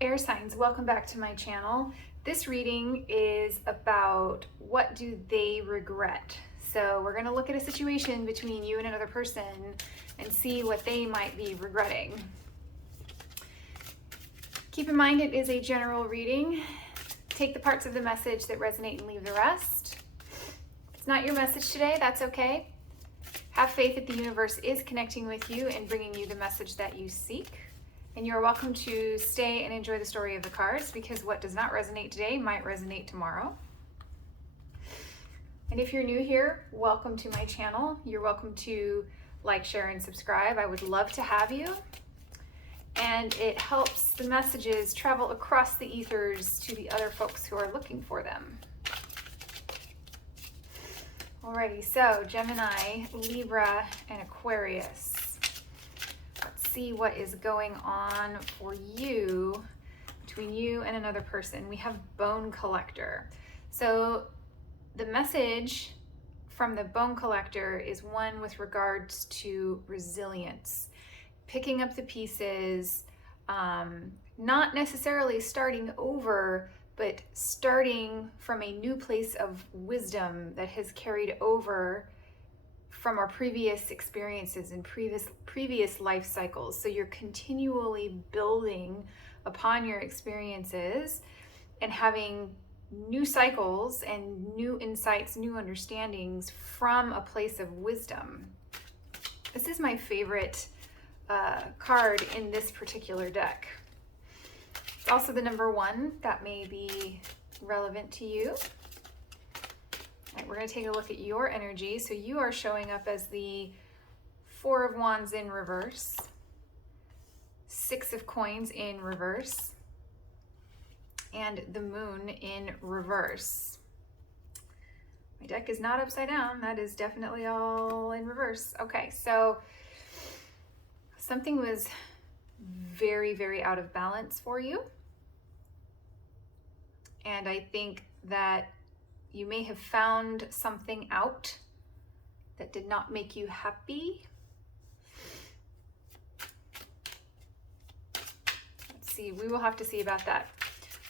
Air signs, welcome back to my channel. This reading is about what do they regret. So we're going to look at a situation between you and another person and see what they might be regretting. Keep in mind it is a general reading. Take the parts of the message that resonate and leave the rest. If it's not your message today, that's okay. Have faith that the universe is connecting with you and bringing you the message that you seek. And you're welcome to stay and enjoy the story of the cards, because what does not resonate today might resonate tomorrow. And if you're new here, welcome to my channel. You're welcome to like, share, and subscribe. I would love to have you. And it helps the messages travel across the ethers to the other folks who are looking for them. Alrighty, so Gemini, Libra, and Aquarius. Let's see what is going on for you, between you and another person. We have Bone Collector. So the message from the Bone Collector is one with regards to resilience, picking up the pieces, not necessarily starting over, but starting from a new place of wisdom that has carried over from our previous experiences and previous life cycles. So you're continually building upon your experiences and having new cycles and new insights, new understandings from a place of wisdom. This is my favorite card in this particular deck. It's also the number one that may be relevant to you. All right, we're going to take a look at your energy. So you are showing up as the Four of Wands in reverse, Six of Coins in reverse, and the Moon in reverse. My deck is not upside down. That is definitely all in reverse. Okay, so something was very, very out of balance for you. And I think that you may have found something out that did not make you happy. Let's see, we will have to see about that.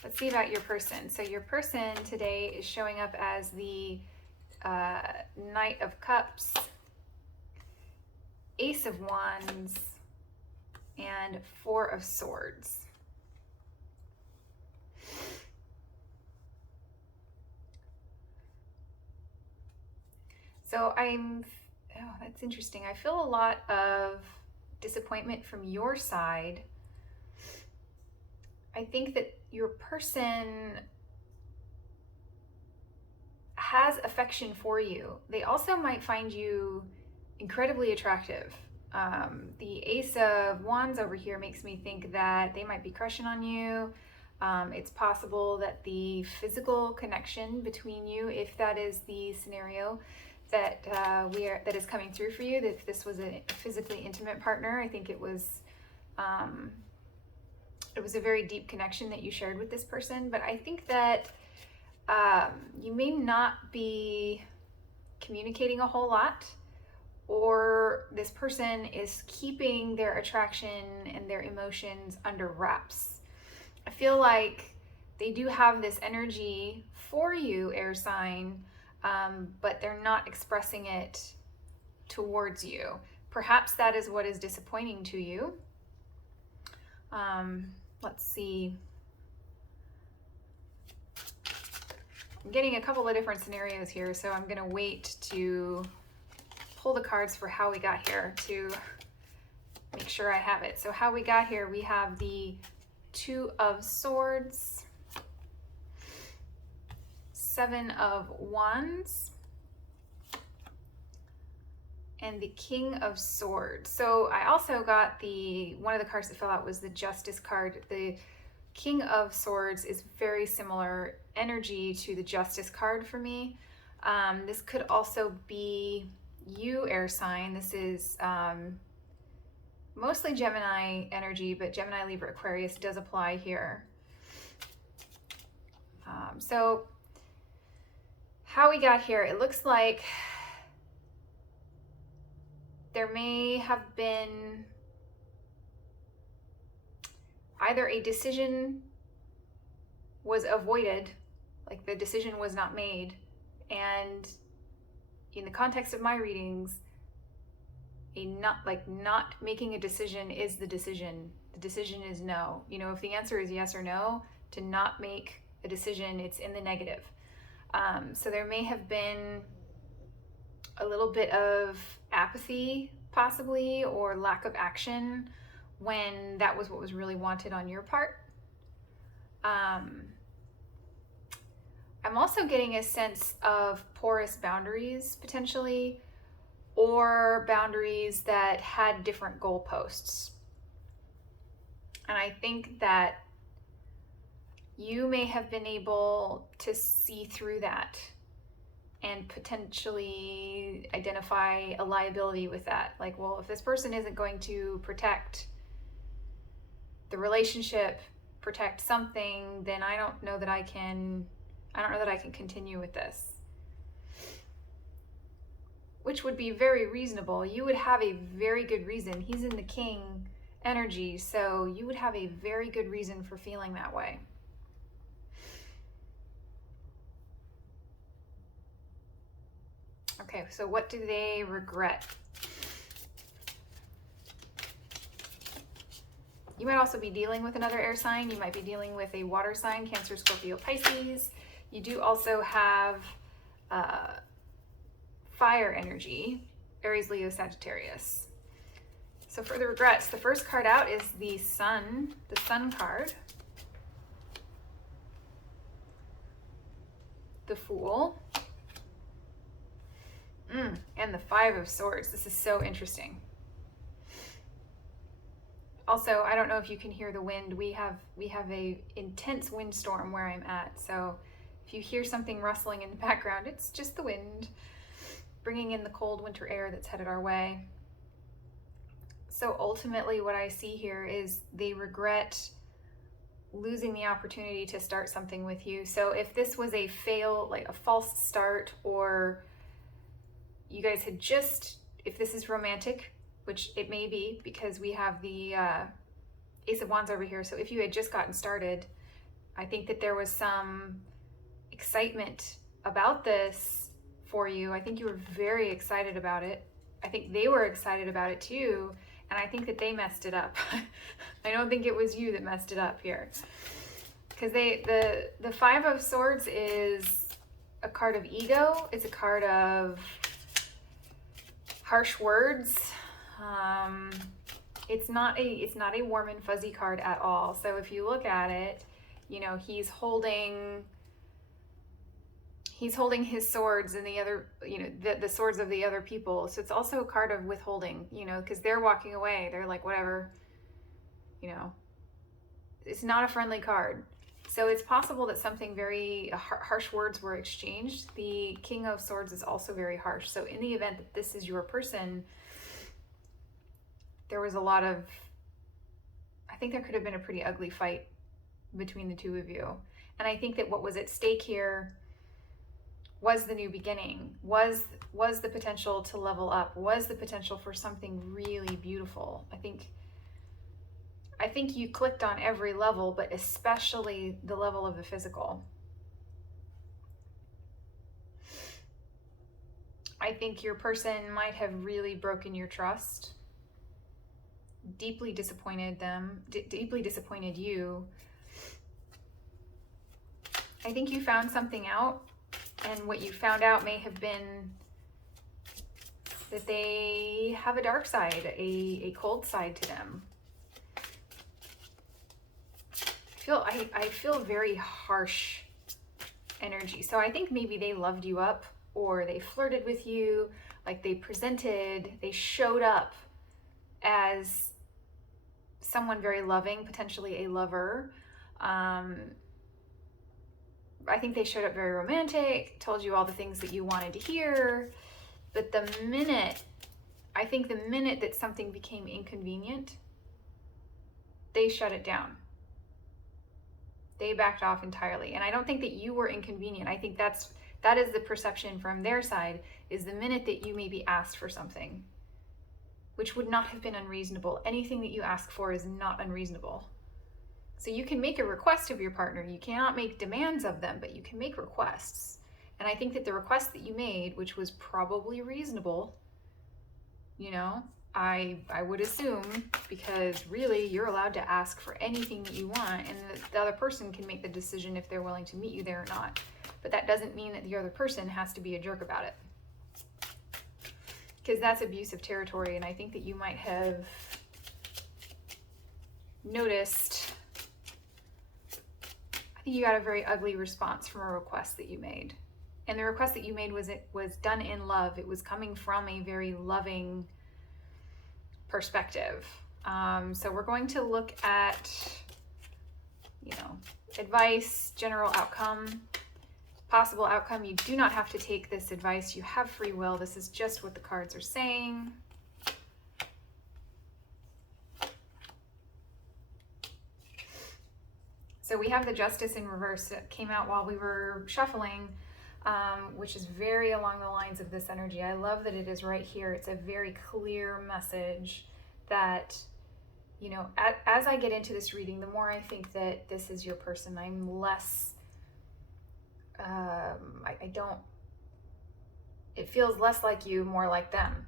Let's see about your person. So your person today is showing up as the Knight of Cups, Ace of Wands, and Four of Swords. So that's interesting. I feel a lot of disappointment from your side. I think that your person has affection for you. They also might find you incredibly attractive. The Ace of Wands over here makes me think that they might be crushing on you. It's possible that the physical connection between you, if that is the scenario, that that is coming through for you, that if this was a physically intimate partner, I think it was a very deep connection that you shared with this person. But I think that you may not be communicating a whole lot, or this person is keeping their attraction and their emotions under wraps. I feel like they do have this energy for you, air sign, but they're not expressing it towards you. Perhaps that is what is disappointing to you. Let's see. I'm getting a couple of different scenarios here, so I'm going to wait to pull the cards for how we got here to make sure I have it. So how we got here, we have the Two of Swords, Seven of Wands, and the King of Swords. So I also got one of the cards that fell out was the Justice card. The King of Swords is very similar energy to the Justice card for me. This could also be you, air sign. This is mostly Gemini energy, but Gemini, Libra, Aquarius does apply here. So how we got here, it looks like there may have been either a decision was avoided, like the decision was not made, and in the context of my readings, not making a decision is the decision. The decision is no. You know, if the answer is yes or no, to not make a decision, it's in the negative. So there may have been a little bit of apathy, possibly, or lack of action when that was what was really wanted on your part. I'm also getting a sense of porous boundaries, potentially, or boundaries that had different goalposts. And I think that you may have been able to see through that and potentially identify a liability with that. Like, well, if this person isn't going to protect the relationship, protect something, then I don't know that I can continue with this. Which would be very reasonable. You would have a very good reason. He's in the king energy, so you would have a very good reason for feeling that way. Okay, so what do they regret? You might also be dealing with another air sign. You might be dealing with a water sign, Cancer, Scorpio, Pisces. You do also have fire energy, Aries, Leo, Sagittarius. So for the regrets, the first card out is the Sun card. The Fool. And the Five of Swords. This is so interesting. Also, I don't know if you can hear the wind. We have a intense windstorm where I'm at. So if you hear something rustling in the background, it's just the wind bringing in the cold winter air that's headed our way. So ultimately what I see here is they regret losing the opportunity to start something with you. So if this was a fail, like a false start, or you guys had just, if this is romantic, which it may be because we have the Ace of Wands over here. So if you had just gotten started, I think that there was some excitement about this for you. I think you were very excited about it. I think they were excited about it too. And I think that they messed it up. I don't think it was you that messed it up here. Because the Five of Swords is a card of ego. It's a card of harsh words. It's not a warm and fuzzy card at all. So if you look at it, you know, he's holding his swords and the other, you know, the swords of the other people. So it's also a card of withholding, you know, because they're walking away. They're like, whatever, you know, it's not a friendly card. So it's possible that something very harsh words were exchanged. The King of Swords is also very harsh. So in the event that this is your person, there was a lot of, I think there could have been a pretty ugly fight between the two of you. And I think that what was at stake here was the new beginning, was the potential to level up, was the potential for something really beautiful. I think you clicked on every level, but especially the level of the physical. I think your person might have really broken your trust, deeply disappointed them, deeply disappointed you. I think you found something out, and what you found out may have been that they have a dark side, a cold side to them. I feel very harsh energy. So I think maybe they loved you up, or they flirted with you, like they showed up as someone very loving, potentially a lover. I think they showed up very romantic, told you all the things that you wanted to hear. But the minute that something became inconvenient, they shut it down. They backed off entirely. And I don't think that you were inconvenient. I think that is the perception from their side, is the minute that you maybe asked for something, which would not have been unreasonable. Anything that you ask for is not unreasonable. So you can make a request of your partner. You cannot make demands of them, but you can make requests. And I think that the request that you made, which was probably reasonable, you know, I would assume, because really you're allowed to ask for anything that you want, and the other person can make the decision if they're willing to meet you there or not. But that doesn't mean that the other person has to be a jerk about it, because that's abusive territory. And I think that you might have noticed, I think you got a very ugly response from a request that you made. And the request that you made was done in love. It was coming from a very loving perspective. So we're going to look at, you know, advice, general outcome, possible outcome. You do not have to take this advice. You have free will. This is just what the cards are saying. So we have the Justice in reverse that came out while we were shuffling, which is very along the lines of this energy. I love that it is right here. It's a very clear message that, you know, as I get into this reading, the more I think that this is your person, I'm less, I don't, it feels less like you, more like them.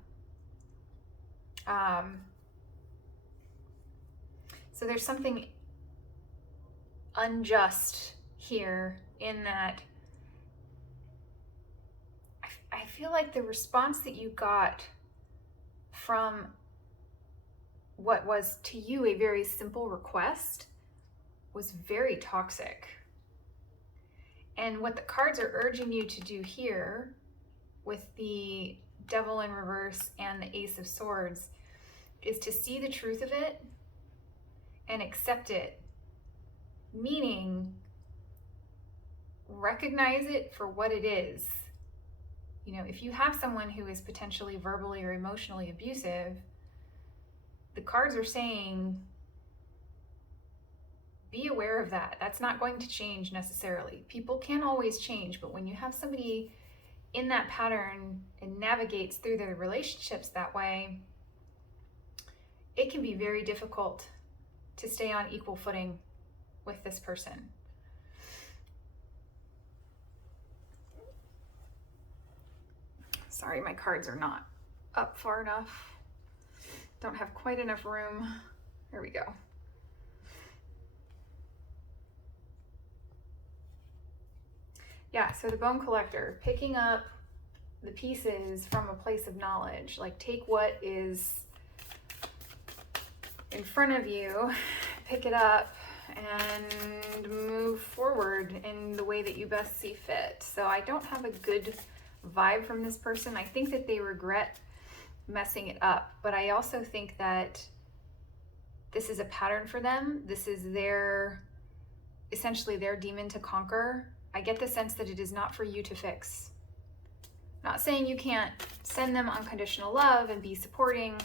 So there's something unjust here in that I feel like the response that you got from what was to you a very simple request was very toxic. And what the cards are urging you to do here with the Devil in reverse and the Ace of Swords is to see the truth of it and accept it. Meaning, recognize it for what it is. You know, if you have someone who is potentially verbally or emotionally abusive, the cards are saying, be aware of that. That's not going to change necessarily. People can always change, but when you have somebody in that pattern and navigates through their relationships that way, it can be very difficult to stay on equal footing with this person. Sorry, my cards are not up far enough. Don't have quite enough room. There we go. Yeah, so the Bone Collector, picking up the pieces from a place of knowledge. Like, take what is in front of you, pick it up, and move forward in the way that you best see fit. So I don't have a good vibe from this person. I think that they regret messing it up, but I also think that this is a pattern for them. This is essentially their demon to conquer. I get the sense that it is not for you to fix. Not saying you can't send them unconditional love and be supportive.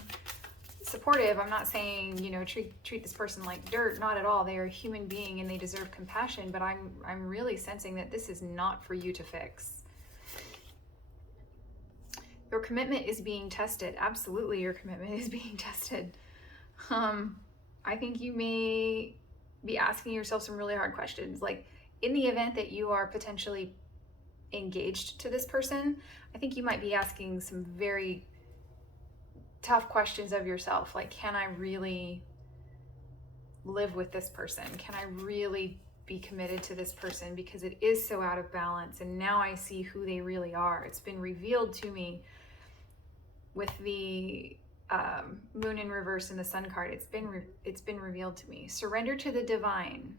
I'm not saying, you know, treat this person like dirt. Not at all. They are a human being and they deserve compassion, but I'm really sensing that this is not for you to fix. Your commitment is being tested. Absolutely, your commitment is being tested. I think you may be asking yourself some really hard questions. Like, in the event that you are potentially engaged to this person, I think you might be asking some very tough questions of yourself. Like, can I really live with this person? Can I really be committed to this person? Because it is so out of balance. And now I see who they really are. It's been revealed to me with the Moon in reverse and the Sun card. It's been revealed to me. Surrender to the divine.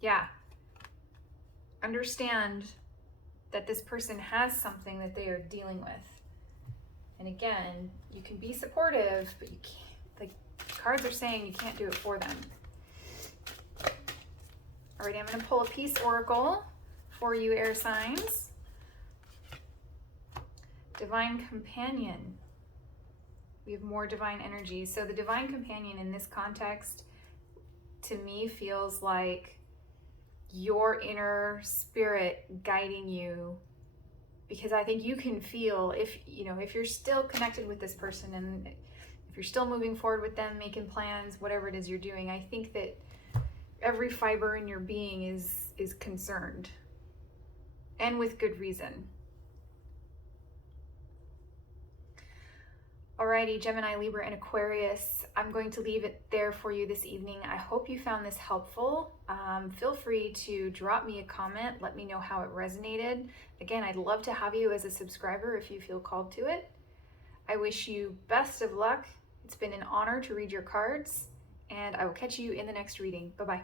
Yeah. Understand that this person has something that they are dealing with. And again, you can be supportive, but you can't, like, cards are saying you can't do it for them. All right, I'm going to pull a Peace Oracle for you, air signs. Divine Companion. We have more divine energy. So the Divine Companion in this context, to me, feels like your inner spirit guiding you, because I think you can feel if you're still connected with this person and if you're still moving forward with them, making plans, whatever it is you're doing, I think that every fiber in your being is concerned, and with good reason. Alrighty, Gemini, Libra, and Aquarius, I'm going to leave it there for you this evening. I hope you found this helpful. Feel free to drop me a comment. Let me know how it resonated. Again, I'd love to have you as a subscriber if you feel called to it. I wish you best of luck. It's been an honor to read your cards, and I will catch you in the next reading. Bye-bye.